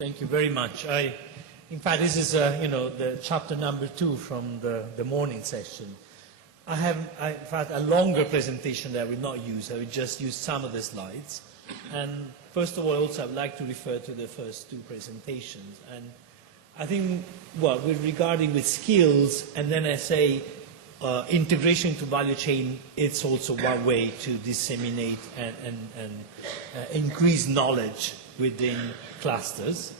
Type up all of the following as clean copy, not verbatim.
Thank you very much. In fact, this is, the chapter number 2 from the morning session. I have, in fact, a longer presentation that I will not use. I will just use some of the slides. And first of all, also, I would like to refer to the first 2 presentations. And I think, well, regarding with skills, and then I say integration into value chain, it's also one way to disseminate and increase knowledge within clusters.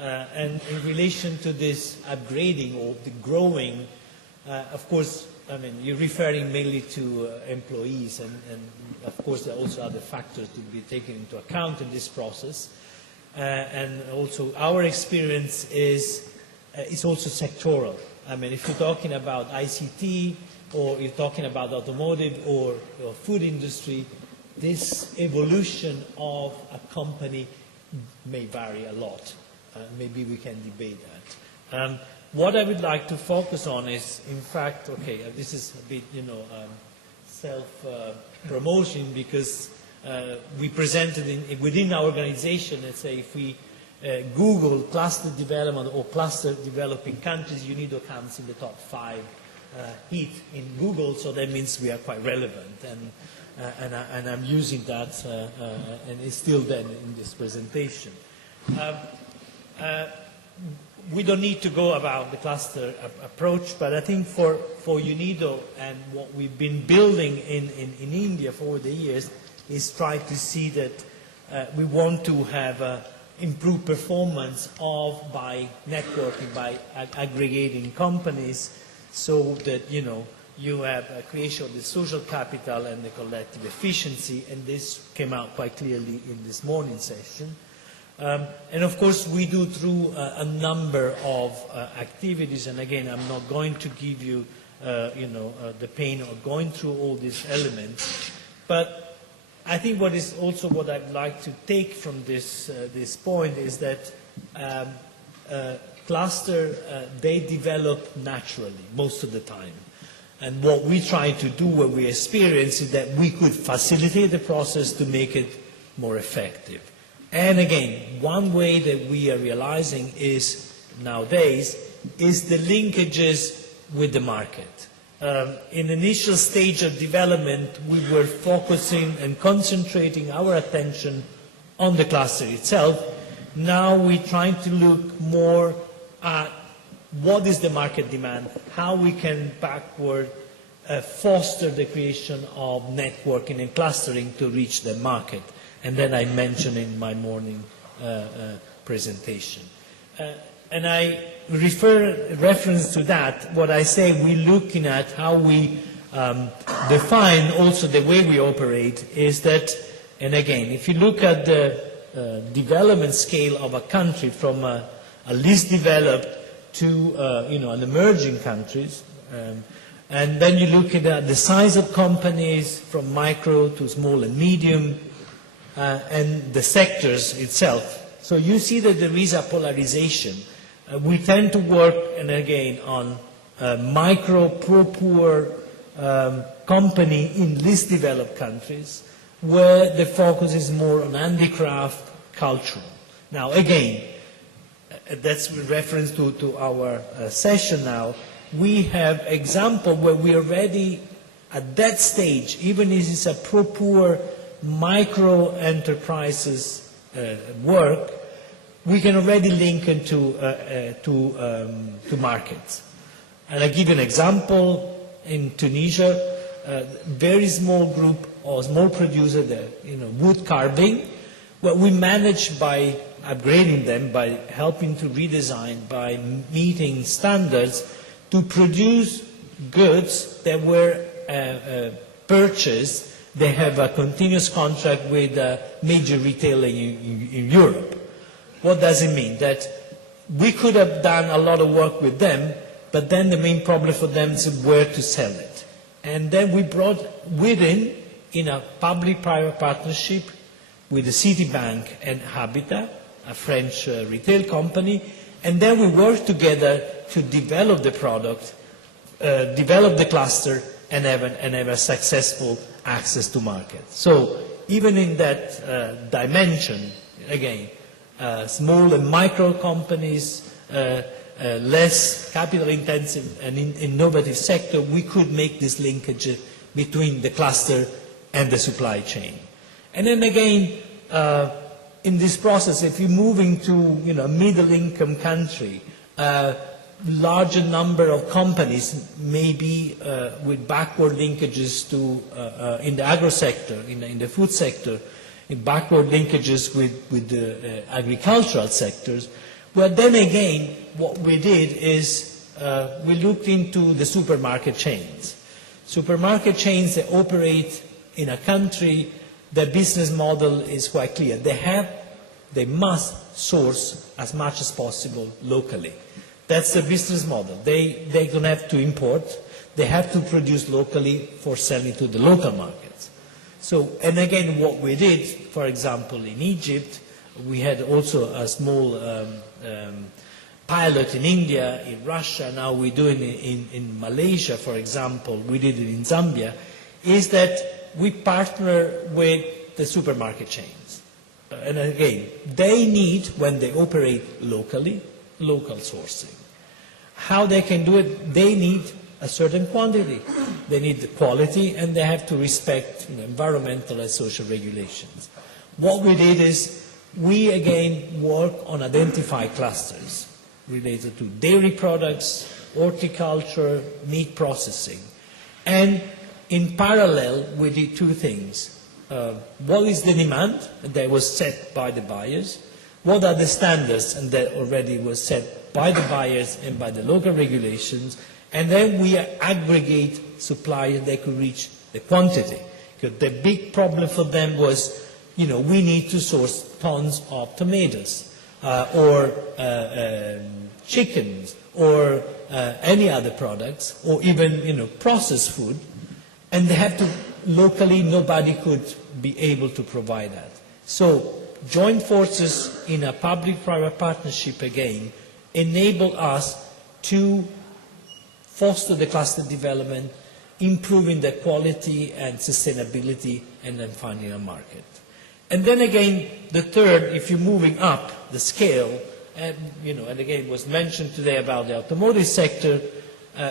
And in relation to this upgrading or the growing, of course, I mean, you're referring mainly to employees, and of course there are also other factors to be taken into account in this process. And also our experience is also sectoral. I mean, if you're talking about ICT, or you're talking about automotive or food industry, this evolution of a company may vary a lot. Maybe we can debate that. What I would like to focus on is, in fact, okay, this is a bit, self-promotion because we presented within our organization, let's say, if we Google cluster development or cluster developing countries, UNIDO comes in the top 5 hit in Google, so that means we are quite relevant. And I'm using that, and it's still there in this presentation. We don't need to go about the cluster approach, but I think for UNIDO and what we've been building in India for the years is try to see that we want to have improved performance by networking, by aggregating companies, so that, you have a creation of the social capital and the collective efficiency, and this came out quite clearly in this morning session. And of course, we do through a number of activities, and again, I'm not going to give you, the pain of going through all these elements. But I think what I'd like to take from this point is that cluster, they develop naturally most of the time. And what we try to do, what we experience, is that we could facilitate the process to make it more effective. And again, one way that we are realizing is, nowadays, is the linkages with the market. In the initial stage of development, we were focusing and concentrating our attention on the cluster itself. Now we're trying to look more at what is the market demand, how we can backward foster the creation of networking and clustering to reach the market. And then I mentioned in my morning presentation. And I reference to that, what I say, we're looking at how we define also the way we operate is that, and again, if you look at the development scale of a country from a least developed to an emerging countries, and then you look at the size of companies from micro to small and medium, and the sectors itself. So you see that there is a polarization. We tend to work, and again, on micro, poor company in least developed countries, where the focus is more on handicraft, cultural. Now, again, that's with reference to our session now. We have example where we are already at that stage, even if it's a poor micro enterprises work, we can already link into to markets. And I give you an example. In Tunisia, very small group or small producer, wood carving. Well, we managed by upgrading them, by helping to redesign, by meeting standards, to produce goods that were purchased. They have a continuous contract with a major retailer in Europe. What does it mean? That we could have done a lot of work with them, but then the main problem for them is where to sell it. And then we brought within, in a public-private partnership with the Citibank and Habitat, a French retail company, and then we worked together to develop the product, develop the cluster, and have a successful access to market. So even in that dimension, again, small and micro companies, less capital intensive and innovative sector, we could make this linkage between the cluster and the supply chain. And then again, in this process, if you're moving to a middle-income country, larger number of companies, maybe with backward linkages to in the agro sector, in the food sector, in backward linkages with the agricultural sectors. Well, then again, what we did is we looked into the supermarket chains. Supermarket chains that operate in a country, their business model is quite clear. They must source as much as possible locally. That's the business model. They don't have to import. They have to produce locally for selling to the local markets. So, and again, what we did, for example, in Egypt, we had also a small pilot in India, in Russia, now we're doing it in Malaysia, for example, we did it in Zambia, is that we partner with the supermarket chains. And again, they need, when they operate locally, local sourcing. How they can do it, they need a certain quantity. They need the quality, and they have to respect environmental and social regulations. What we did is, we again work on identify clusters related to dairy products, horticulture, meat processing. And in parallel, we did two things. What is the demand that was set by the buyers? What are the standards and that already was set by the buyers and by the local regulations? And then we aggregate suppliers that could reach the quantity. Because the big problem for them was, we need to source tons of tomatoes or chickens or any other products or even, processed food. And they have to, locally, nobody could be able to provide that. So joint forces in a public-private partnership, again, enable us to foster the cluster development, improving the quality and sustainability, and then finding a market. And then again, the third, if you're moving up the scale, and again, it was mentioned today about the automotive sector,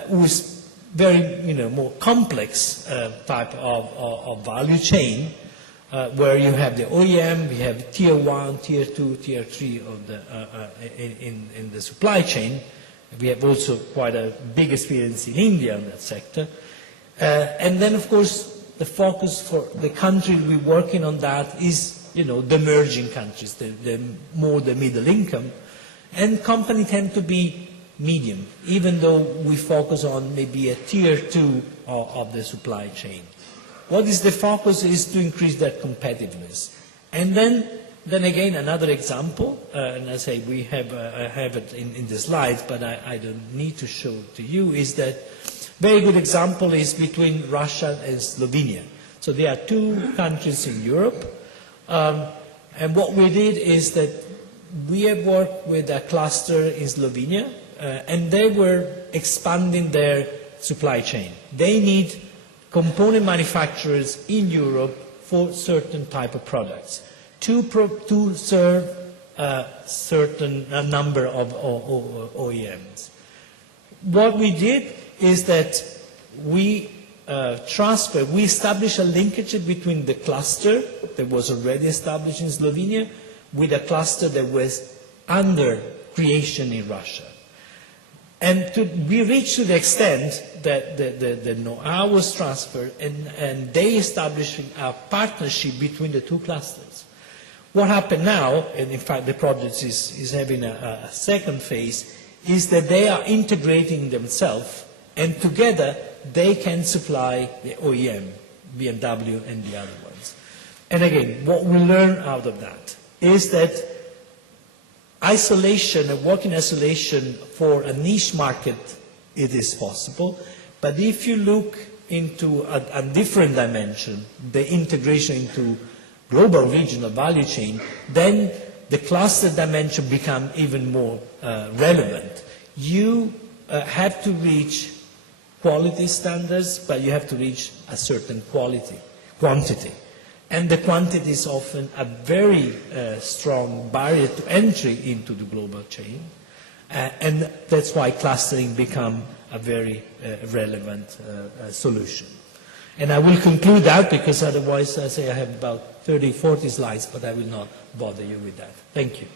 who's very, more complex type of value chain, where you have the OEM, we have tier 1, tier 2, tier 3 of the, in the supply chain. We have also quite a big experience in India in that sector. And then, of course, the focus for the country we're working on that is, the emerging countries, the more the middle income. And companies tend to be medium, even though we focus on maybe a tier 2 of the supply chain. What is the focus is to increase their competitiveness. And then again, another example, and I say we have, I have it in the slides, but I don't need to show it to you, is that very good example is between Russia and Slovenia. So there are two countries in Europe, and what we did is that we have worked with a cluster in Slovenia, and they were expanding their supply chain. They need component manufacturers in Europe for certain type of products to serve a certain number of OEMs. What we did is that we established a linkage between the cluster that was already established in Slovenia with a cluster that was under creation in Russia. And we reached to the extent that the know-how was transferred and they established a partnership between the two clusters. What happened now, and in fact the project is having a second phase, is that they are integrating themselves and together they can supply the OEM, BMW and the other ones. And again, what we learn out of that is that isolation and work in isolation for a niche market, it is possible. But if you look into a different dimension, the integration into global regional value chain, then the cluster dimension becomes even more relevant. You have to reach quality standards, but you have to reach a certain quantity. And the quantity is often a very strong barrier to entry into the global chain. And that's why clustering become a very relevant solution. And I will conclude that, because otherwise I say I have about 30, 40 slides, but I will not bother you with that. Thank you.